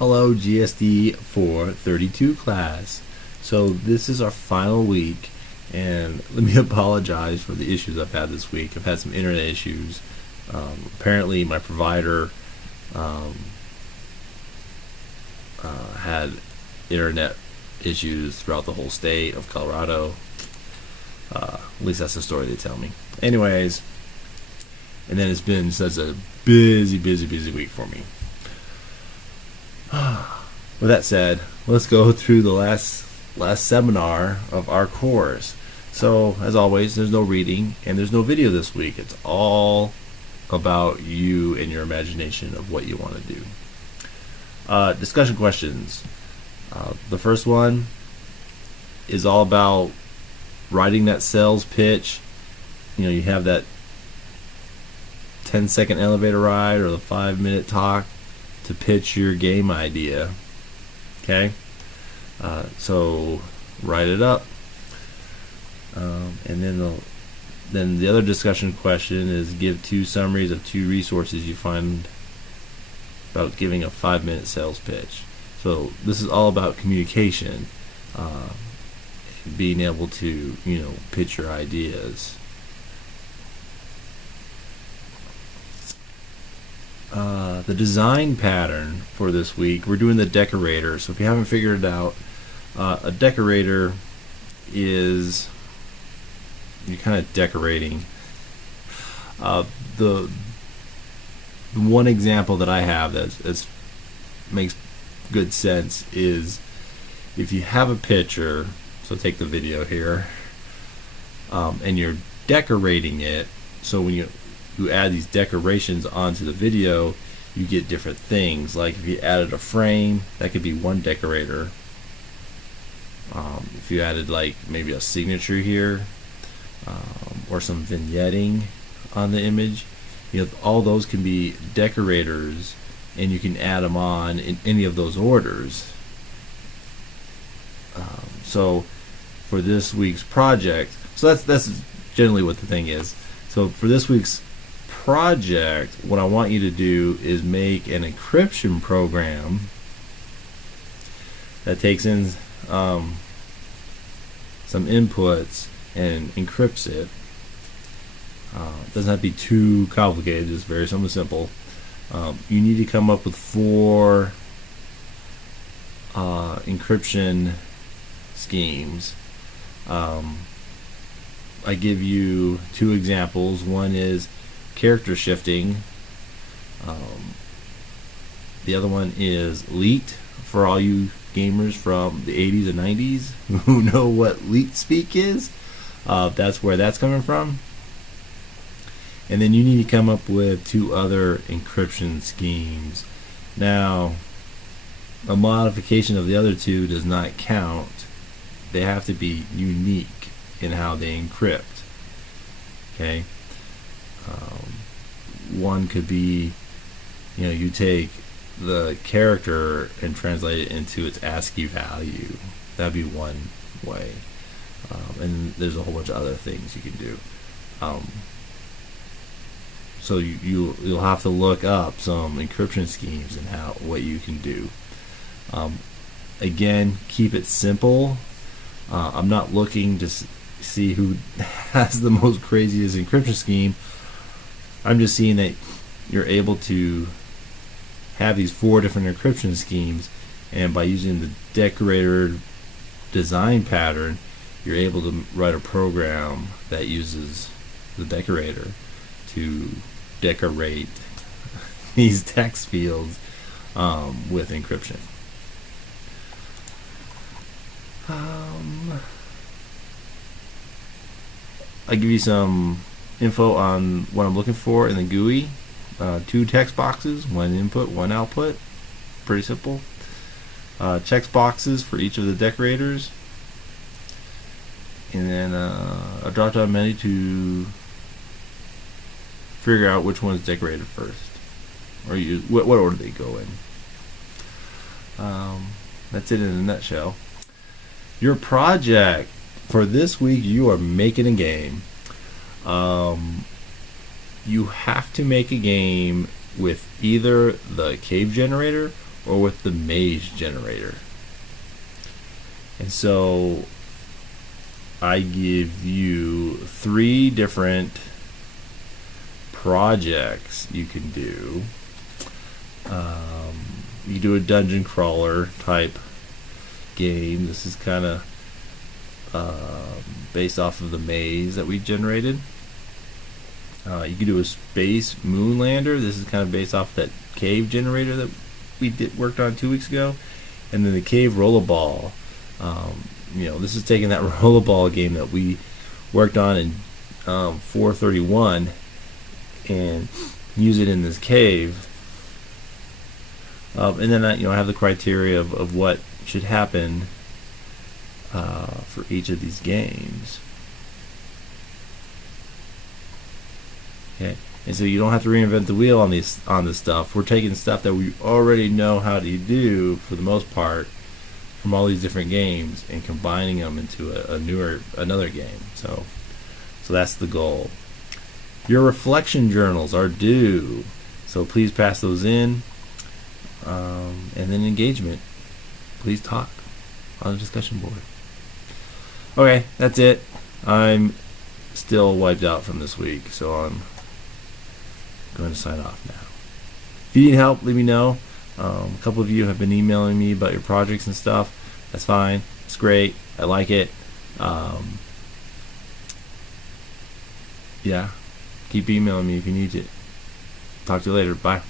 Hello GSD432 class. So this is our final week, and let me apologize for the issues I've had this week. I've had some internet issues. Apparently my provider had internet issues throughout the whole state of Colorado. At least that's the story they tell me. Anyways, and then it's been such a busy week for me. With that said, let's go through the last seminar of our course. So, as always, there's no reading and there's no video this week. It's all about you and your imagination of what you want to do. Discussion questions. The first one is all about writing that sales pitch. You have that 10-second elevator ride or the 5-minute talk to pitch your game idea. Okay, so write it up, and then the other discussion question is give 2 summaries of 2 resources you find about giving a 5-minute sales pitch. So this is all about communication, being able to pitch your ideas. The design pattern for this week, we're doing the decorator. So if you haven't figured it out, a decorator is you're kind of decorating. The one example that I have that makes good sense is if you have a picture. So take the video here, and you're decorating it. So when you add these decorations onto the video, you get different things. Like if you added a frame, that could be one decorator. If you added like maybe a signature here, or some vignetting on the image, all those can be decorators, and you can add them on in any of those orders. So for this week's project, so that's generally what the thing is. So for this week's project, what I want you to do is make an encryption program that takes in some inputs and encrypts it. Doesn't have to be too complicated, just very simple. You need to come up with 4 encryption schemes. I give you 2 examples. One is character shifting. The other one is leet, for all you gamers from the 80s and 90s who know what leet speak is. That's where that's coming from. And then you need to come up with 2 other encryption schemes. Now, a modification of the other 2 does not count. They have to be unique in how they encrypt. Okay. One could be, you take the character and translate it into its ASCII value. That'd be one way. And there's a whole bunch of other things you can do. So you'll have to look up some encryption schemes and what you can do. Again, keep it simple. I'm not looking to see who has the most craziest encryption scheme. I'm just seeing that you're able to have these 4 different encryption schemes, and by using the decorator design pattern, you're able to write a program that uses the decorator to decorate these text fields with encryption. I give you some info on what I'm looking for in the GUI. 2 text boxes, 1 input, 1 output. Pretty simple. Check boxes for each of the decorators, and then a drop-down menu to figure out which one's decorated first, or what order they go in. That's it in a nutshell. Your project for this week, you are making a game. You have to make a game with either the cave generator or with the maze generator. And so I give you 3 different projects you can do. You do a dungeon crawler type game. This is kind of based off of the maze that we generated. You can do a space moonlander. This is kind of based off that cave generator that we worked on 2 weeks ago. And then the cave rollerball. This is taking that rollerball game that we worked on in 431 and use it in this cave. And then I have the criteria of what should happen for each of these games. Okay, and so you don't have to reinvent the wheel on this stuff. We're taking stuff that we already know how to do for the most part from all these different games and combining them into another game. So that's the goal. Your reflection journals are due, so please pass those in. And then engagement. Please talk on the discussion board. Okay, that's it. I'm still wiped out from this week, so I'm going to sign off now. If you need help, let me know. A couple of you have been emailing me about your projects and stuff. That's fine. It's great. I like it. Yeah. Keep emailing me if you need to. Talk to you later. Bye.